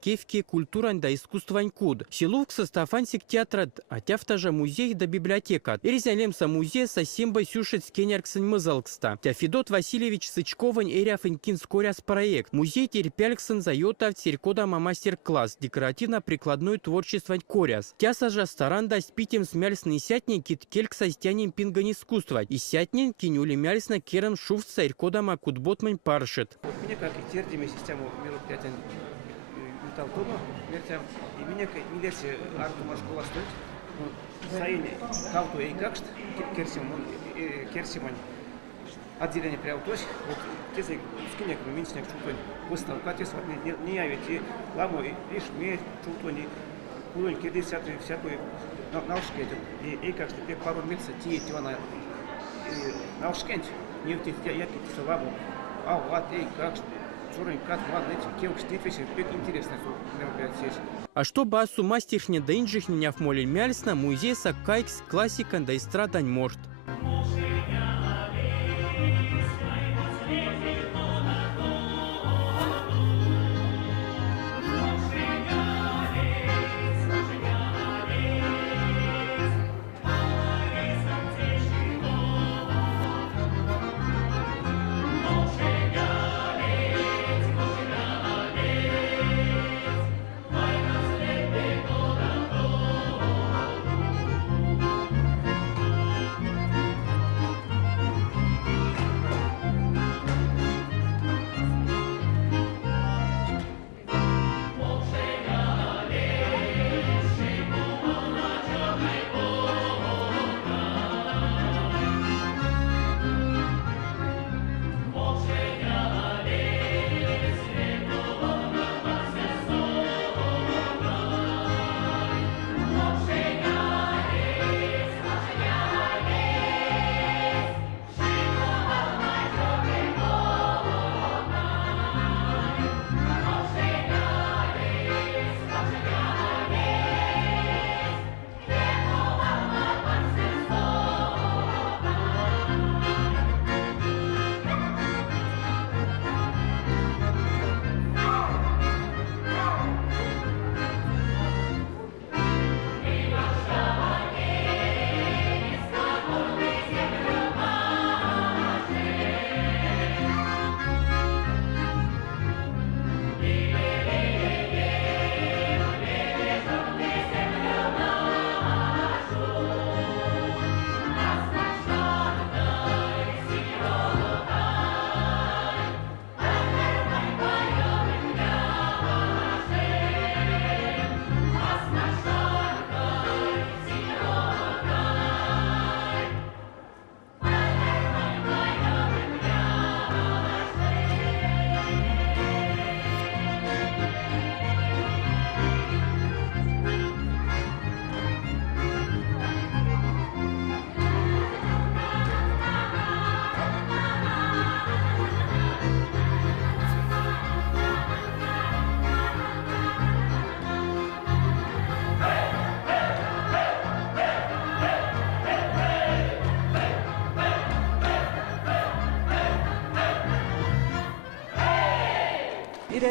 Кевки культурань да искусствань куд. Силувк составансик театра, а тяфтажа музей да библиотека. Эризалемса музей со симбой сюшет скенерксен мызалкста. Тя Федот Васильевич Сычковань эряфенькин скоряс проект. Музей терпяльксен зайота в серькодама мастер-класс. Декоративно-прикладной творчество коряс. Тя сажа старанда спитем смяльсный сятнин кит келькса стянем пинган искусства. И сятнин кинюли мяльсна керам шуфт серькодама кудботмань паршет. Мне как и тердиме систему мероприятий Толтома, и меня милиция артума школа стоит. Соединение кауто и какшт керсимань отделение приаутось. Вот если скинек минчник чутонь выставка тес не явите ламу и лишь мне чутони кулонь кидесят всякую наушки и как что пару месяцев тиетивана наушкент не в тех я кидеса ламу а вот и как А что басу мастерхне да инжихня в моле мяльсна музей саккайкс классика да истрадань может.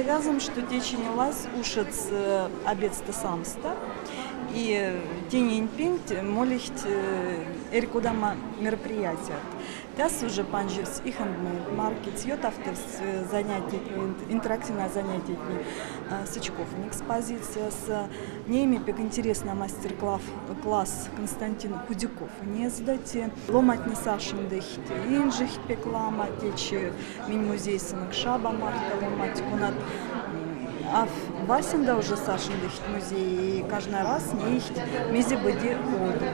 Разом, что течение лаз ушит обедста самста и тень пинт молихт эркудама мероприятия. Тас уже панжирс и хендмейд маркет, йотавтерс занятий, интерактивное занятие Сычков, экспозиция с ними пек интересный мастер-класс Константин Худяков. Не сдайте ломать не сашен дыхт, инжих пек ломать, течи мин музей сынок шаба марта ломать кунат. А в Васенда уже сашен дыхт музей, и каждый раз не их мизи быди ходу.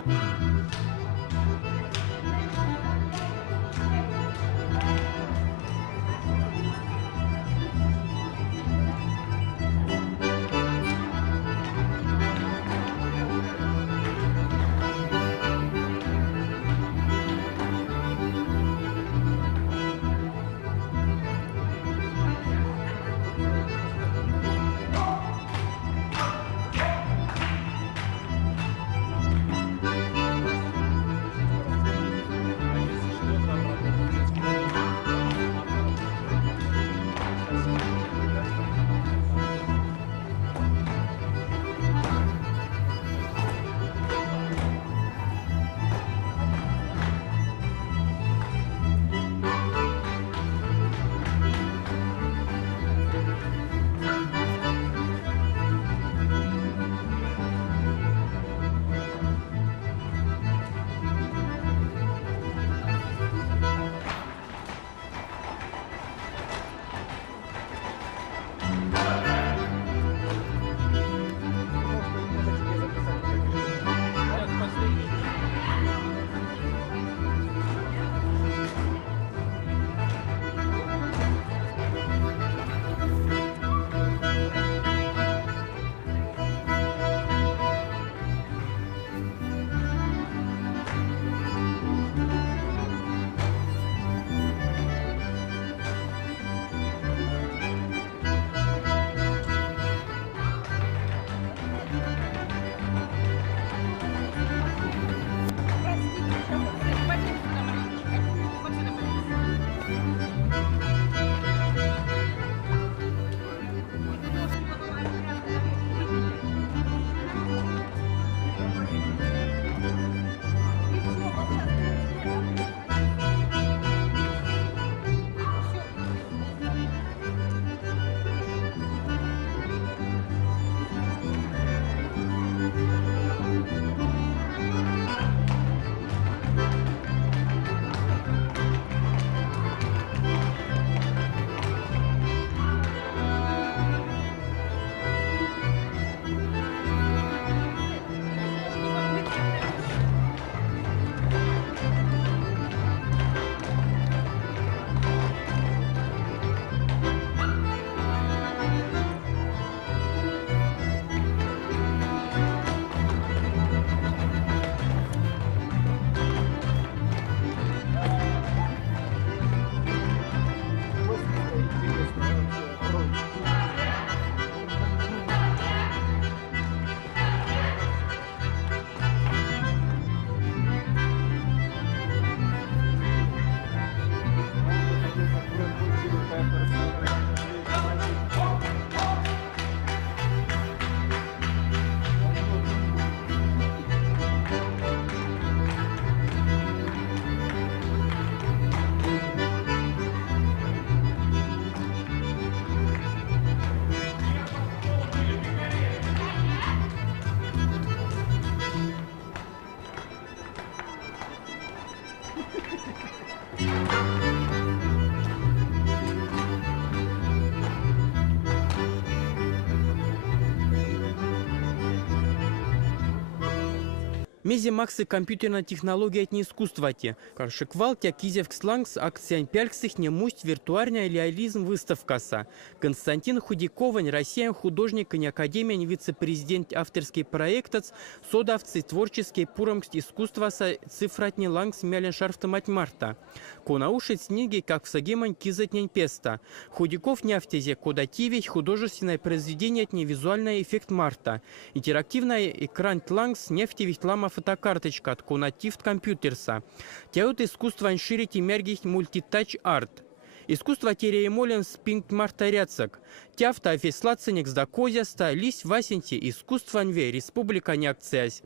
Мезе максы компьютерная технология от неискусствати. Каршиквал тя кизев кслангс акциян пяльксых не мусть виртуальный реализм выставкаса. Константин Худяковань, Россиян художник и академия вице-президент авторский проектац, содавцы творческий пурамкст искусства со цифратни лангс мялен шарфтамать марта. Конаушит снеги, как в сагемань кизатнень песта. Худяков нефтезе кодативить художественное произведение от невизуальный эффект марта. Интерактивный экран тлангс нефтевить лама фотокарточка от конатив компьютерса. Тяут искусство анширить и мергих мультитач арт. Искусство тереемолен спинг мартаряцак. Тяфта офислаценик сда козяста, лись васенти искусство анве, республика не акциясь.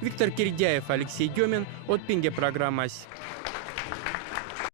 Виктор Кирдяев, Алексей Демин, от Пинге программась.